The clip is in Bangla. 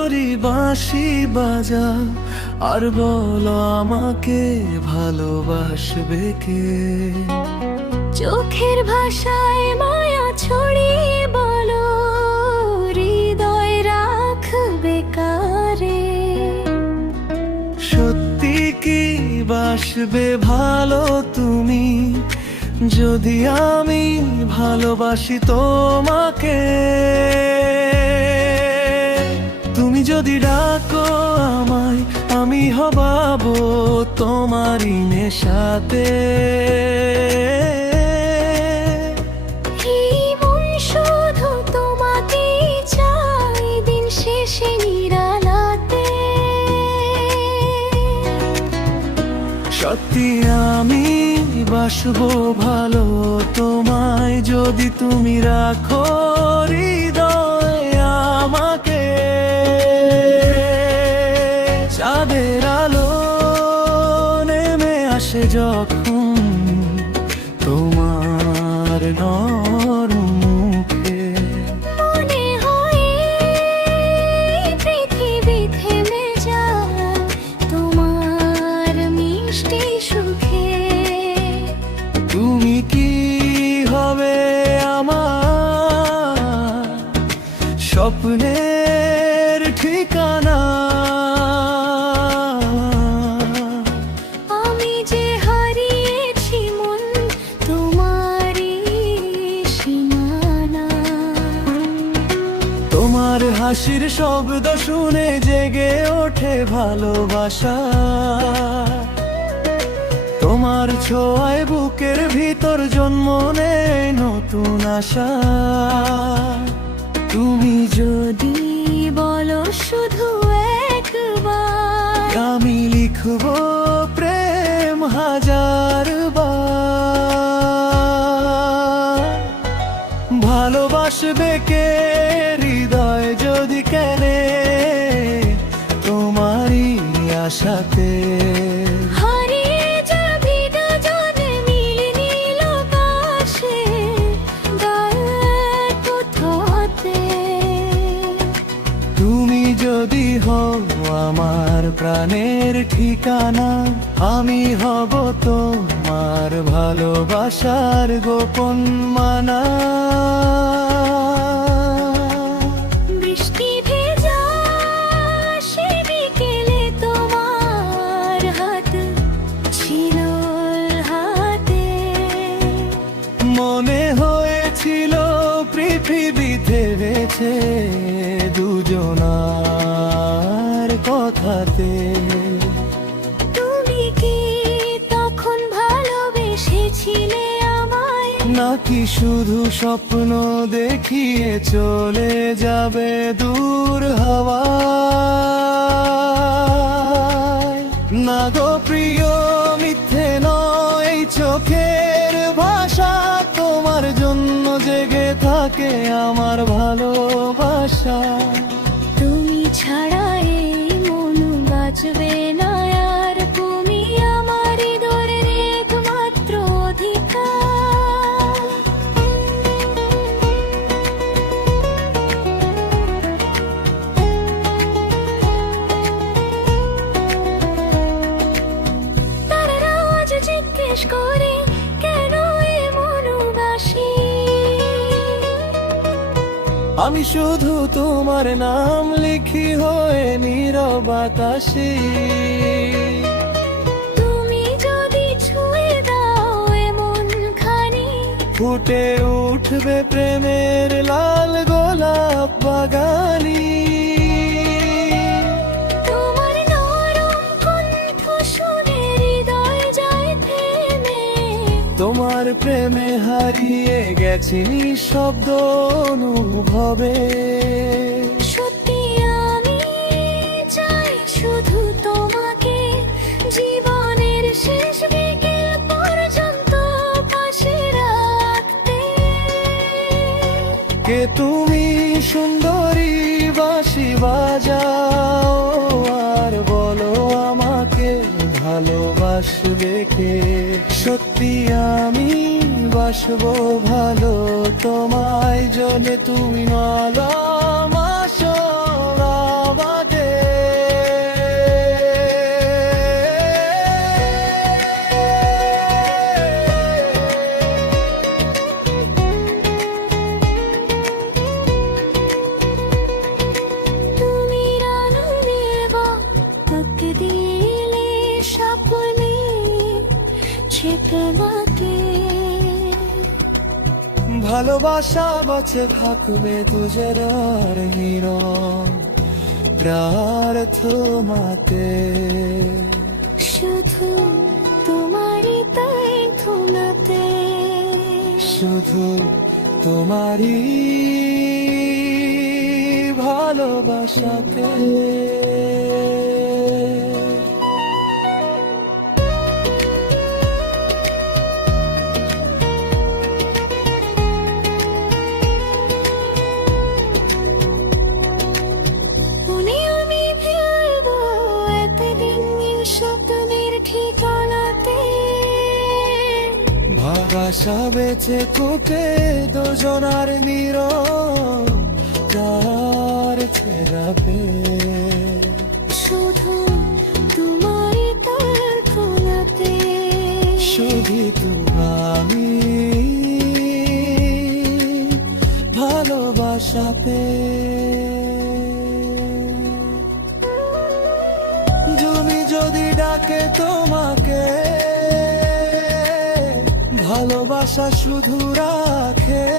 সুন্দরী বাঁশি বাজাও, আর বলো আমাকে ভালোবাসবে কে। চোখের ভাষায় মায়া ছড়িয়ে বলো, হৃদয় রাখবে কারে। সত্যি কি বাসবে ভালো তুমি, যদি আমি ভালোবাসি তোমাকে। তুমি যদি ডাকো আমায়, আমি হবাবো তোমারই নেশাতে। এই মন শুধু তোমাকেই চাই, দিন শেষে নিরালাতে। সত্যি আমি বাসবো ভালো তোমায়, যদি তুমি রাখো হৃদয়ে আমাকে। চাঁদের আলো নেমে আসে যখন তোমার নরম মুখে, মনে হয় পৃথিবী থেমে যায় তোমার মিষ্টি সুখে। তুমি কি হবে আমার স্বপ্নের ঠিকানা। আমি যে হারিয়েছি মন তোমারই সীমানা। তোমার হাসির শব্দ শুনে জেগে ওঠে ভালোবাসা, তোমার ছোঁয়ায় বুকের ভিতর জন্ম নেয় নতুন আশা। তুমি যদি বলো শুধু একবার, আমি লিখবো প্রেম হাজার বার। ভালোবাসবে কে হৃদয় যদি কেনে তোমারই আশাতে। হারিয়ে যাবি দুজনে মিলে নীল আকাশে, গায়ে কোথাতে। তুমি যদি হও আমার প্রাণের ঠিকানা, আমি হব তোমার ভালোবাসার গোপন মানা। বৃষ্টি ভেজা সে বিকেলে তোমার হাত ছিল হাতে। মনে হয়েছিল পৃথিবী থেমেছে দুজনার কথাতে। তুমি কি তখন ভালোবেসেছিলে আমায়, নাকি শুধু স্বপ্ন দেখিয়ে চলে যাবে দূর হাওয়ায়। না গো প্রিয় মিথ্যে নয় চোখের ভাষা, তোমার জন্য জেগে থাকে আমার ভালোবাসা। তুমি ছাড়া এই মন বাঁচবে না আর, তুমি আমার হৃদয়ের একমাত্র অধিকার। তারা আজ জিজ্ঞেস করে কেন এমন উদাসী। আমি শুধু তোমার নাম লিখি হয়ে নীরব আকাশে। তুমি যদি ছুঁয়ে দাও এমন খানি, ফুটে উঠবে প্রেমের লাল গোলাপ বাগানি। তোমার নরম কণ্ঠ শুনে হৃদয় যায় থেমে। তোমার প্রেমে হারিয়ে গেছি নিঃশব্দ অনুভবে। সত্যি আমি চাই শুধু তোমাকে, জীবনের শেষ বিকেল পর্যন্ত পাশে রাখতে। কে তুমি সুন্দরী বাঁশি বাজাও, আর বলো আমাকে ভালোবাসবে কে। সত্যি আমি বাসবো ভালো তোমায়, জন্য তুমি নলাম আসল আবার। তোমাকে। ভালোবাসা বাছে থাকবে তুজের মিলন প্রার্থনাতে, শুধু তোমারই তাই ধুলাতে, শুধু তোমারই ভালোবাসাতে। মনে আমি ফিরবো এতদিন স্বপ্নের ঠিকানাতে। ভালোবাসা বেঁচে কুকে দুজনার মিলন তার থেরাপে, শুধু তোমারই তার খোলাতে, শুধু তুমি ভালোবাসাতে। তুমি যদি ডাকে তোমাকে ভালোবাসা শুধু রাখে।